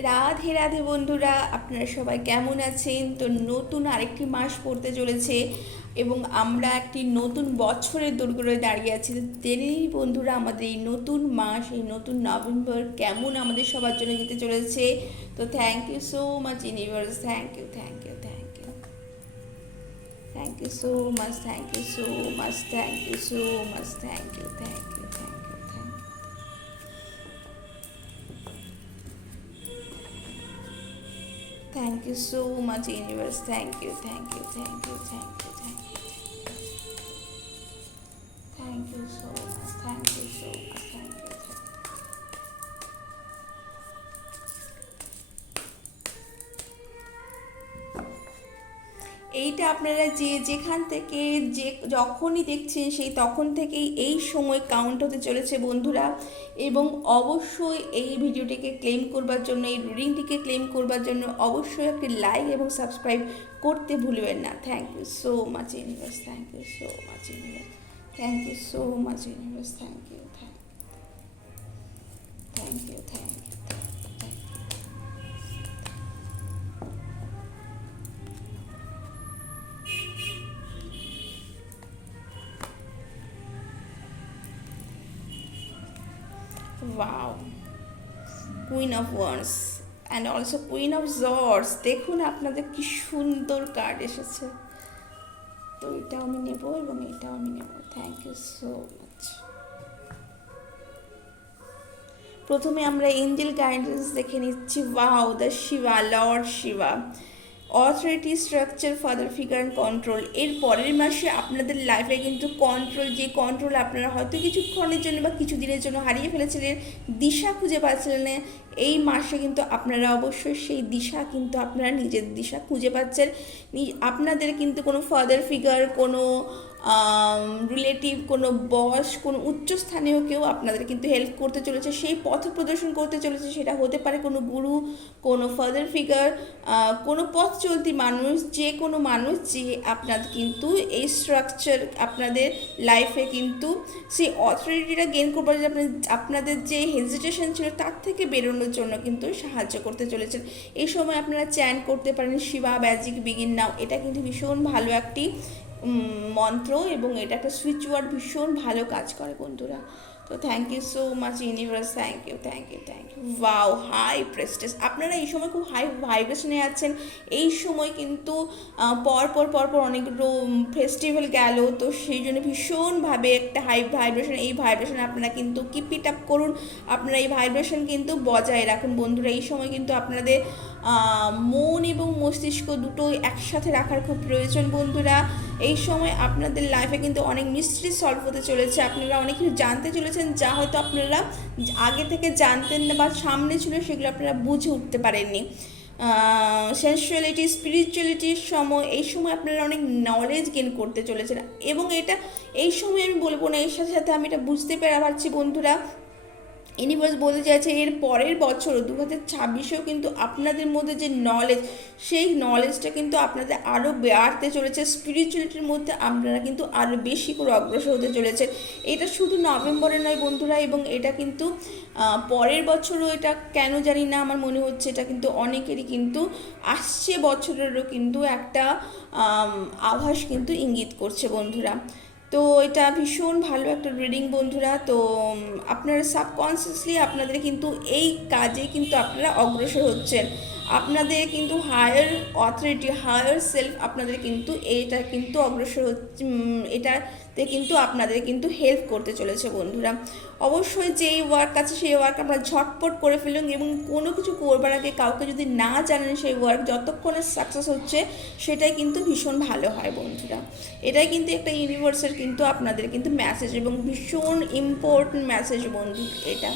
রাধে রাধে বন্ধুরা, আপনারা সবাই কেমন আছেন? তো নতুন আরেকটি মাস পড়তে চলেছে এবং আমরা একটি নতুন বছরের দোরগোড়ায় দাঁড়িয়ে আছি। তো জেনে নিই বন্ধুরা, আমাদের এই নতুন মাস, এই নতুন নভেম্বর কেমন আমাদের সবার জন্য যেতে চলেছে। তো thank you so much universe, thank you, thank you, thank you, thank you so much, thank you so much, thank you so much, thank you, thank you, thank you, thank you. Thank you so much, universe. Thank you, thank you, thank you, thank you, thank you. Thank you so much, thank you so much, thank you, thank you. এইটা আপনারা যে যেখান থেকে যে যখনই দেখছেন সেই তখন থেকেই এই সময় কাউন্ট হতে চলেছে বন্ধুরা। এবং অবশ্যই এই ভিডিওটিকে ক্লেম করবার জন্য, এই রিডিংটিকে ক্লেম করবার জন্য অবশ্যই একটি লাইক এবং সাবস্ক্রাইব করতে ভুলবেন না। Thank you so much universe, thank you so much universe, thank you so much universe, thank you, thank you, thank you. Wow, queen of wands and also queen of jars. দেখুন আপনাদের কি সুন্দর card এসেছে। তো এটাও আমি নেব এবং এটাও আমি নেব। Thank you so much. প্রথমে আমরা এঞ্জেল গাইডেন্স দেখে নিচ্ছি। Wow, the Shiva, lord Shiva, authority, structure, father figure and control. এর পরের মাসে আপনাদের লাইফে কিন্তু কন্ট্রোল, যে কন্ট্রোল আপনারা হয়তো কিছুক্ষণের জন্য বা কিছু দিনের জন্য হারিয়ে ফেলেছিলেন, দিশা খুঁজে পাচ্ছিলেন, এই মাসে কিন্তু আপনারা অবশ্যই সেই দিশা কিন্তু আপনারা নিজের দিশা খুঁজে পাচ্ছেন। আপনাদের কিন্তু কোনো ফাদার ফিগার, কোনো রিলেটিভ, কোনো বস, কোনো উচ্চস্থানীয় কেউ আপনাদের কিন্তু হেল্প করতে চলেছে, সেই পথ প্রদর্শন করতে চলেছে। সেটা হতে পারে কোনো গুরু, কোনো ফাদার ফিগার, কোনো পথ চলতি মানুষ, যে কোনো মানুষ যে আপনাদের কিন্তু এই স্ট্রাকচার আপনাদের লাইফে কিন্তু সেই অথরিটিটা গেইন করবার জন্য আপনাদের যে হেজিটেশন ছিল তার থেকে বেরোনোর জন্য কিন্তু সাহায্য করতে চলেছেন। এই সময় আপনারা চ্যান করতে পারেন শিবা ম্যাজিক বিগিন নাও। এটা কিন্তু ভীষণ ভালো একটি মন্ত্র এবং এটা একটা সুইচ ওয়ার্ড, ভীষণ ভালো কাজ করে বন্ধুরা। তো thank you so much universe, thank you, thank you, thank you. Wow, high priestess. আপনারা এই সময় খুব হাই ভাইব্রেশনে আছেন। এই সময় কিন্তু পর অনেকগুলো ফেস্টিভ্যাল গেল, তো সেই জন্য ভীষণভাবে একটা হাই ভাইব্রেশন, এই ভাইব্রেশন আপনারা কিন্তু কিপ ইট আপ করুন। আপনারা এই ভাইব্রেশন কিন্তু বজায় রাখুন বন্ধুরা। এই সময় কিন্তু আপনাদের মন এবং মস্তিষ্ক দুটোই একসাথে রাখার খুব প্রয়োজন বন্ধুরা। এই সময় আপনাদের লাইফে কিন্তু অনেক মিস্ট্রি সলভ হতে চলেছে। আপনারা অনেক কিছু জানতে চলেছেন যা হয়তো আপনারা আগে থেকে জানতেন না বা সামনে ছিল, সেগুলো আপনারা বুঝে উঠতে পারেননি। সেন্সুয়ালিটি, স্পিরিচুয়ালিটির সময়, এই সময় আপনারা অনেক নলেজ গেইন করতে চলেছেন। এবং এটা এই সময় আমি বলবো না, এর সাথে সাথে আমি এটা বুঝতে পারছি বন্ধুরা, ইউনিভার্স বলতে চাইছে এর পরের বছর 2026-এও কিন্তু আপনাদের মধ্যে যে নলেজ, সেই নলেজটা কিন্তু আপনাদের আরও বাড়তে চলেছে। স্পিরিচুয়ালিটির মধ্যে আপনারা কিন্তু আরও বেশি করে অগ্রসর হতে চলেছে। এটা শুধু নভেম্বরে নয় বন্ধুরা, এবং এটা কিন্তু পরের বছরও, এটা কেন জানি না আমার মনে হচ্ছে এটা কিন্তু অনেকেরই কিন্তু আসছে বছরেরও কিন্তু একটা আভাস কিন্তু ইঙ্গিত করছে বন্ধুরা। তো এটা ভীষণ ভালো একটা রিডিং বন্ধুরা। তো আপনারা সাবকনসিয়াসলি আপনাদের কিন্তু এই কাজে কিন্তু আপনারা অগ্রসর হচ্ছেন। আপনাদের কিন্তু হায়ার অথরিটি, হায়ার সেলফ আপনাদের কিন্তু এটা কিন্তু অগ্রসর হচ্ছে, এটাতে কিন্তু আপনাদের কিন্তু হেল্প করতে চলেছে বন্ধুরা। অবশ্যই যেই ওয়ার্ক আছে সেই ওয়ার্ক আমরা ঝটপট করে ফেলুন, এবং কোনো কিছু করবার আগে কাউকে যদি না জানেন সেই ওয়ার্ক যতক্ষণে সাকসেস হচ্ছে সেটাই কিন্তু ভীষণ ভালো হয় বন্ধুরা। এটাই কিন্তু একটা ইউনিভার্সের কিন্তু আপনাদের কিন্তু মেসেজ, এবং ভীষণ ইম্পর্টেন্ট মেসেজ বন্ধু এটা।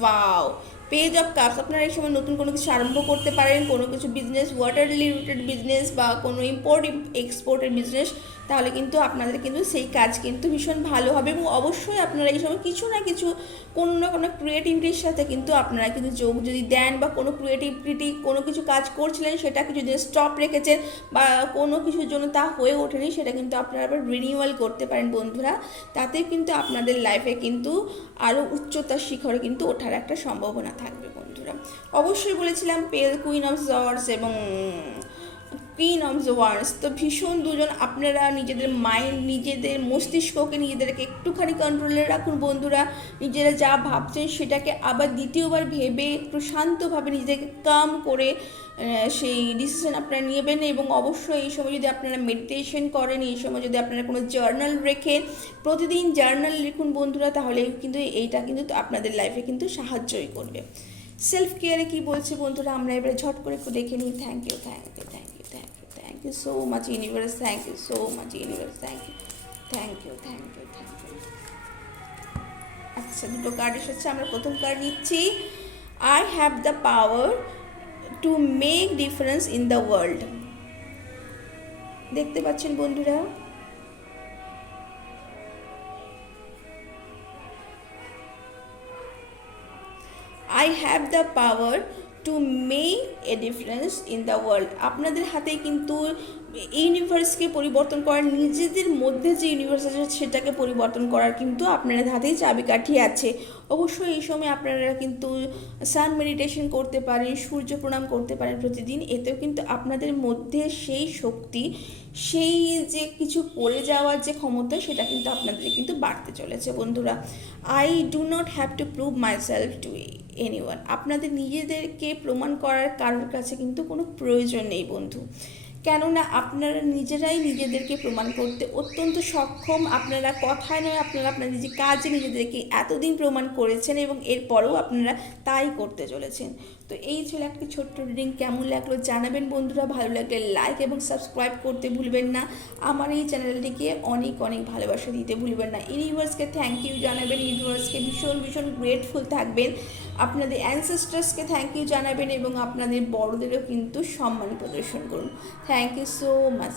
ওয়াও, পেজ অফ কাপস, আপনারা এই সময় নতুন কোনো কিছু আরম্ভ করতে পারেন, কোনো কিছু বিজনেস, ওয়াটার রিলেটেড বিজনেস বা কোনো ইম্পোর্ট এক্সপোর্টের বিজনেস, তাহলে কিন্তু আপনাদের কিন্তু সেই কাজ কিন্তু ভীষণ ভালো হবে। এবং অবশ্যই আপনারা এই সময় কিছু না কিছু কোনো না কোনো ক্রিয়েটিভিটির সাথে কিন্তু আপনারা কিন্তু যোগ যদি দেন, বা কোনো ক্রিয়েটিভিটি কোনো কিছু কাজ করছিলেন সেটাকে যদি স্টপ রেখেছেন বা কোনো কিছুর জন্য তা হয়ে ওঠেনি, সেটা কিন্তু আপনারা আবার রিনিউয়াল করতে পারেন বন্ধুরা। তাতে কিন্তু আপনাদের লাইফে কিন্তু আরও উচ্চতার শিখরে কিন্তু ওঠার একটা সম্ভাবনা থাকবে বন্ধুরা। অবশ্যই বলেছিলাম পেল কুইন অফ জর্স এবং কুইন অফ দ্য ওয়ান্স, তো ভীষণ দুজন। আপনারা নিজেদের মাইন্ড, নিজেদের মস্তিষ্ককে নিজেদেরকে একটুখানি কন্ট্রোলে রাখুন বন্ধুরা। নিজেরা যা ভাবছেন সেটাকে আবার দ্বিতীয়বার ভেবে একটু শান্তভাবে নিজেদেরকে কাম করে সেই ডিসিশন আপনারা নেবেন। এবং অবশ্যই এই সময় যদি আপনারা মেডিটেশন করেন, এই সময় যদি আপনারা কোনো জার্নাল রেখেন, প্রতিদিন জার্নাল লিখুন বন্ধুরা, তাহলে কিন্তু এইটা কিন্তু আপনাদের লাইফে কিন্তু সাহায্যই করবে। সেলফ কেয়ারে কী বলছে বন্ধুরা, আমরা এবারে ঝট করে একটু দেখে নিই। Thank you, thank you, thank you, thank you, thank you so much universe, thank you so much universe, thank you, thank you, thank you, thank you. আচ্ছা, দুটো কার্ড এসেছে, আমরা প্রথম কার্ড নিচ্ছি। I have the power to make difference in the world. দেখতে পাচ্ছেন বন্ধুরা, I have the power to make a difference in the world. আপনাদের হাতে কিন্তু ইউনিভার্সকে পরিবর্তন করার, নিজেদের মধ্যে যে ইউনিভার্স আছে সেটাকে পরিবর্তন করার কিন্তু আপনাদের হাতেই চাবিকাঠি আছে। অবশ্যই এই সময় আপনারা কিন্তু সান মেডিটেশন করতে পারেন, সূর্য প্রণাম করতে পারেন প্রতিদিন। এতেও কিন্তু আপনাদের মধ্যে সেই শক্তি, সেই যে কিছু করে যাওয়ার যে ক্ষমতা, সেটা কিন্তু আপনাদের কিন্তু বাড়তে চলেছে বন্ধুরা। I do not have to prove my self to anyone. আপনাদের নিজেদেরকে প্রমাণ করার কারোর কাছে কিন্তু কোনো প্রয়োজন নেই বন্ধু, কেননা আপনারা নিজেরাই নিজেদেরকে প্রমাণ করতে অত্যন্ত সক্ষম। আপনারা কথায় নয়, আপনারা আপনাদের যে কাজে নিজেদেরকে এতদিন প্রমাণ করেছেন এবং এরপরেও আপনারা তাই করতে চলেছেন। তো এই ছিল একটা ছোট্ট রিডিং। কেমন লাগলো জানাবেন বন্ধুরা। ভালো লাগলে লাইক এবং সাবস্ক্রাইব করতে ভুলবেন না। আমার এই চ্যানেলটিকে অনেক অনেক ভালোবাসা দিতে ভুলবেন না। ইউনিভার্সকে থ্যাংক ইউ জানাবেন, ইউনিভার্সকে ভীষণ ভীষণ গ্রেটফুল থাকবেন। আপনাদের অ্যানসেস্টার্সকে থ্যাংক ইউ জানাবেন এবং আপনাদের বড়দেরও কিন্তু সম্মান প্রদর্শন করুন। Thank you so much.